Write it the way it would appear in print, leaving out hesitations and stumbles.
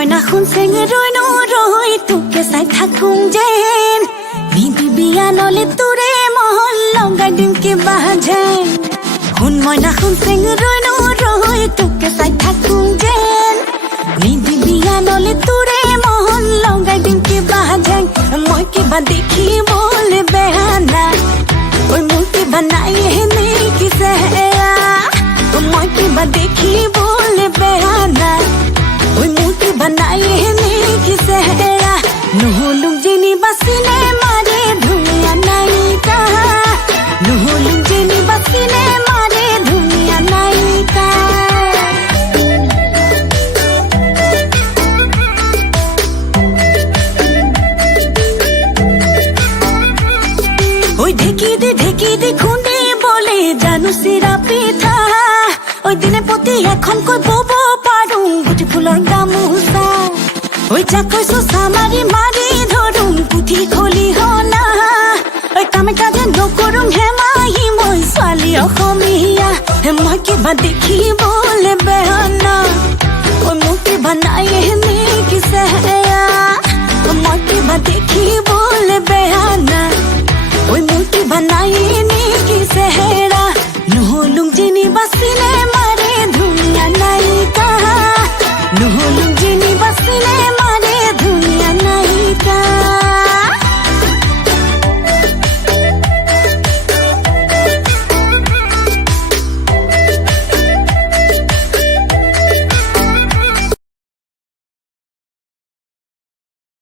মইনা শুনছেং ৰৈ নৰৈ তোকে চাই থাকোঁ যেন নিদিবি আনলে তোৰে মহল লগাই দিম কিবা যেন শুন মইনা শুনছেং ৰৈ নৰৈ তোকে চাই থাকোঁ যেন নিদিবি আনলে তোৰে মহল লগাই দিম কিবা যেন মই কিবা দেখিবলৈ বেয়া নাই ঐ মোৰ কিবা নাই এনে কিছে মই কিবা দেখিবলৈ বেয়া নাই ঐ মোৰ কিবা নাই এনে কিছে নহ'লো যেনিবা চিনেমাৰে ধুনীয়া নায়িকা নহ'লো যেনিবা চিনেমাৰে ধুনীয়া নায়িকা ওই ঢেকি দি খুন্দি বলে জানো চিৰা পিঠা ওই দিনে প্ৰতি এখনকৈ বব পাৰোঁ গুটি ফুলৰ গামোচা ওই চাকৈছো চামাৰি মাৰি ধৰোঁ পুথি খলি হলা ওই কামে কাজে নকৰোঁ হেমাহি মই ছোৱালী অসমীয়া মই কিবা দেখিবলৈ বেয়া নাই ওই মোক কিবা নাই এনে কিছে মই কিবা দেখিবলৈ বেয়া নাই ওই মোৰ কিবা নাই এনে কিছে নহ'লো যেনিবা চিনেমাৰে ধুনীয়া নায়িকা নহ'লো